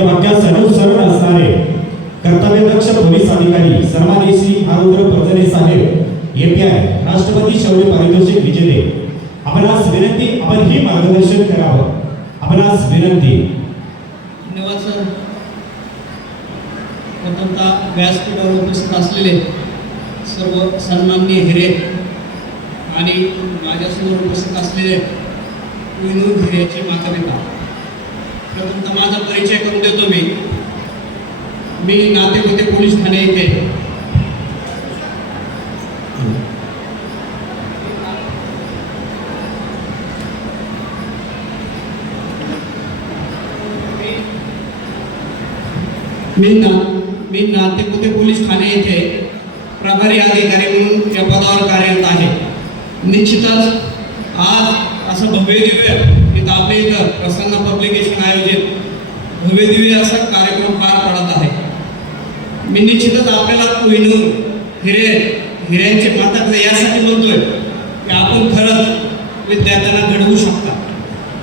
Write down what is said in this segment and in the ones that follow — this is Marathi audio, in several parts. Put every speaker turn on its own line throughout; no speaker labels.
वाक्यास अनुसरण असणारे कर्तव्यदक्ष पोलीस अधिकारी सर्वादेशी श्री आरुद्र परजने साहेब एपीआय राष्ट्रपती शौर्य पारितोषिक विजेते. आपण आज विनंती आपण ही मार्गदर्शन करावं. आपण आज विनंती.
धन्यवाद सर. प्रथमतः व्यासपीठावर उपस्थित असलेले सर्व सन्माननीय हिरे आणि माझ्यासमोर उपस्थित असलेले विनोद हिरेचे माता पिता प्रथमतः माझा परिचय करून देतो मी. मी नातेपुते पोलीस ठाणे येथे मी ना मी नातेपुते पोलीस ठाणे येथे प्रभारी अधिकारी म्हणून या पदावर कार्यरत आहे. निश्चितच आज असं भव्य दिव्य इथं आपल्या इथं पब्लिकेशन आयोजित. भव्य दिव्य असा कार्यक्रम पार पडत आहे. मी निश्चितच आपल्याला कोहिनूर हिरे हिऱ्यांचे माता यासाठी बोलतोय की आपण खरंच विद्यार्थ्यांना घडवू शकता.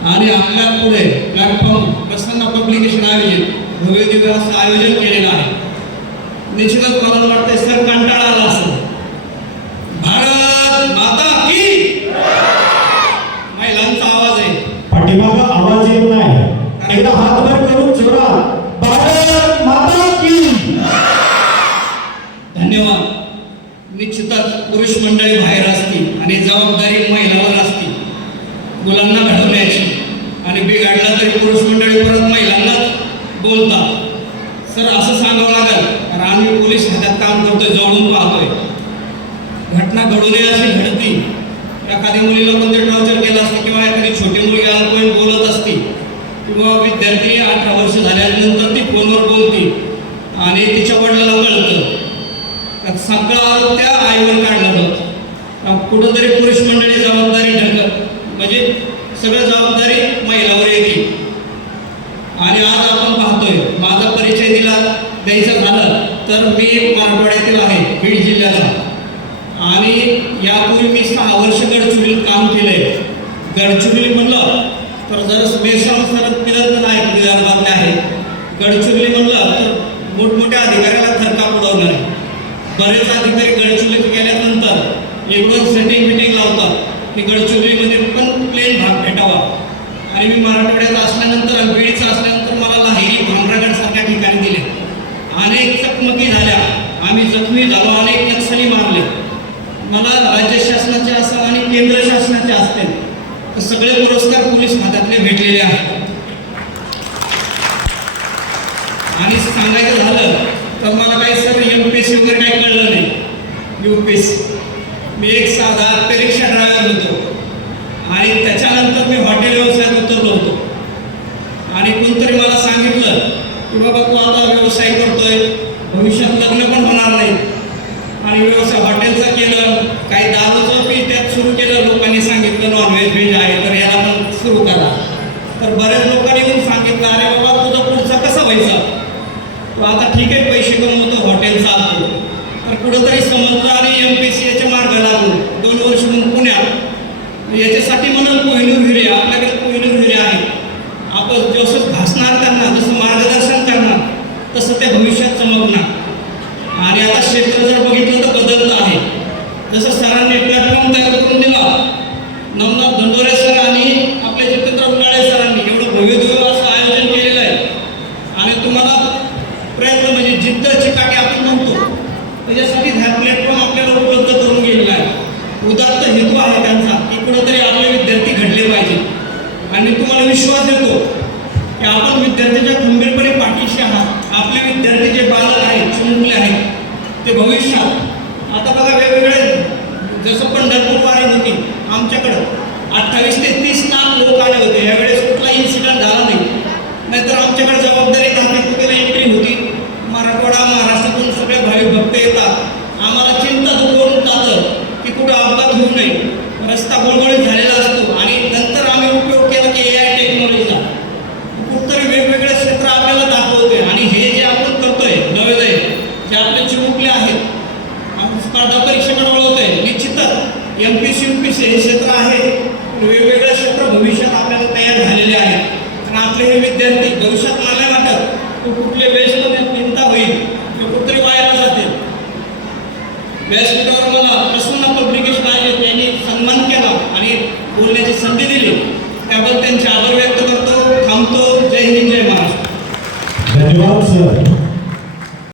आणि आपल्या पुढे प्लॅटफॉर्म प्रसन्न पब्लिकेशन आयोजित भव्य दिव्य असं आयोजन केलेलं आहे. निश्चितच मला वाटतंय सर कंटाळा आला असेल भारत माता की महिलांचा आवाज आहे
पाठीमाग आवाज येत नाही करून जोरात भारत माता की.
धन्यवाद. निश्चितच पुरुष मंडळी बाहेर असतील आणि जबाबदारी महिलावर असती मुलांना घडवण्याची आणि बिघडला तरी पुरुष मंडळी परत महिलांनाच बोलतात. सर असं सांगावं लागेल. कारण आम्ही पोलीस खात्यात काम करतोय जवळून पाहतोय. घटना घडू नये अशी घडती. एखाद्या मुलीला पण ते टॉर्चर केलं असतं किंवा एखादी छोटी मुलगी किंवा विद्यार्थी अठरा वर्ष झाल्यानंतर ती फोनवर बोलते आणि तिच्या वडिलाला कळतं. त्यात सगळं आरोप त्या आईवर काढला जातो. कुठंतरी पुरुष मंडळी जबाबदारी ठरत म्हणजे सगळं जबाबदारी महिलावर येते. आणि आज आपण पाहतोय माझा परिचय दिला द्यायचा झालं तर मी मराठवाड्यातील आहे बीड जिल्ह्याला. आणि यापूर्वी मी सहा वर्ष गडचिरोलीत काम केलंय. गडचिरोली म्हणलं तर जर मेश्राम सरत पिलर तर आहे विदर्भातले आहे गडचिरोली म्हणलं तर मोठमोठ्या अधिकाऱ्याला थरका पडवणार आहे. बरेच अधिकारी गडचिरोलीत गेल्यानंतर एवढं सेटिंग मिटिंग लावतात की गडचिरोलीमध्ये पण प्लेन भाग भेटावा आणि मी मराठवाड्याचा असल्यानंतर आणि असल्यानंतर मला लाही भामरागडसारख्या ठिकाणी दिले. अनेक चकमकी झाल्या. आम्ही जखमी झालो अनेक नक्षली मारले. मला राज्य शासनाचे असं आणि केंद्र शासनाचे असते तर सगळे पुरस्कार पोलीस खात्यातले भेटलेले आहेत. आणि सांगायचं झालं तर मला काही sir M P S C वगैरे काही कळलं नाही. यू पी एस मी एक साधा परीक्षा ड्रायव्हर होतो. आणि त्याच्यानंतर मी हॉटेल व्यवसायात उतरलो होतो. आणि कोणतरी मला सांगितलं की बाबा तू आता व्यवसाय करतोय भविष्यात लग्न पण होणार नाही. आणि व्यवसाय हॉटेलचा केलं काही दारूचं पी त्यात सुरू केलं लोकांनी सांगितलं नॉनव्हेज व्हेज आहे तर याला पण सुरू करा तर बऱ्याच लोकांनी का अरे बाबा तुझा पुढचा कसा व्हायचा? तो आता ठीक आहे पैसे कमवतो हॉटेल चालतो. तर कुठंतरी समजलं आणि एम पी सी याच्या मार्ग लागलो दोन वर्ष म्हणून पुण्यात. याच्यासाठी म्हणून कोहिनूर हिरे आपल्याकडे कोहिनूर हिरे आहे आपण जसं भासणार त्यांना जसं मार्गदर्शन करणार तसं ते भविष्यात चमकणार. आणि आता क्षेत्र जर बघितलं तर बदलतं आहे. जसं सरांनी प्लॅटफॉर्म तयार करून दिला नवनाथ धंदोरे सर आणि आपले जितेंद्र उन्हाळे सरांनी एवढं भव्य दिव्य असं आयोजन केलेलं आहे आणि तुम्हाला प्रयत्न म्हणजे जिद्द चिकाटी आपण म्हणतो त्याच्यासाठी हा प्लॅटफॉर्म आपल्याला उपलब्ध करून गेलेला आहे उदात्त हेतू आहे त्यांचा की कुठंतरी आपले विद्यार्थी घडले पाहिजे. आणि तुम्हाला विश्वास देतो की आपण विद्यार्थ्याच्या खंबीरपणे पाठीशी आहात. आपले विद्यार्थी जे बालक आहेत चिमुकले आहेत ते भविष्यात आता बघा वेगवेगळे जसं पंढरपूर वारी होती आमच्याकडं. अठ्ठावीस ते तीस लाख लोक आले होते. यावेळेस कुठला इन्सिडंट झाला नाही. नाहीतर आमच्या नाही रस्ता गुळगुळीत झालेला असतो आणि नंतर आम्ही उपयोग केला की ए आय टेक्नॉलॉजीचा कुठतरी वेगवेगळे क्षेत्र आपल्याला दाखवते आणि हे जे आपण करतोय नवेदय जे आपले चिमुकले आहेत आपण स्पर्धा परीक्षेकडे वळवतोय निश्चितच M P C U P C हे क्षेत्र आहे. वेगवेगळे क्षेत्र भविष्यात आपल्याला तयार झालेले आहेत. आणि आपले हे विद्यार्थी भविष्यात आल्यानंतर वाटत तो कुठले वेस्टमध्ये चिंता होईल किंवा कुठतरी व्हायला जातील व्यासपीठावर मला प्रसन्न पब्लिकेशन आहे.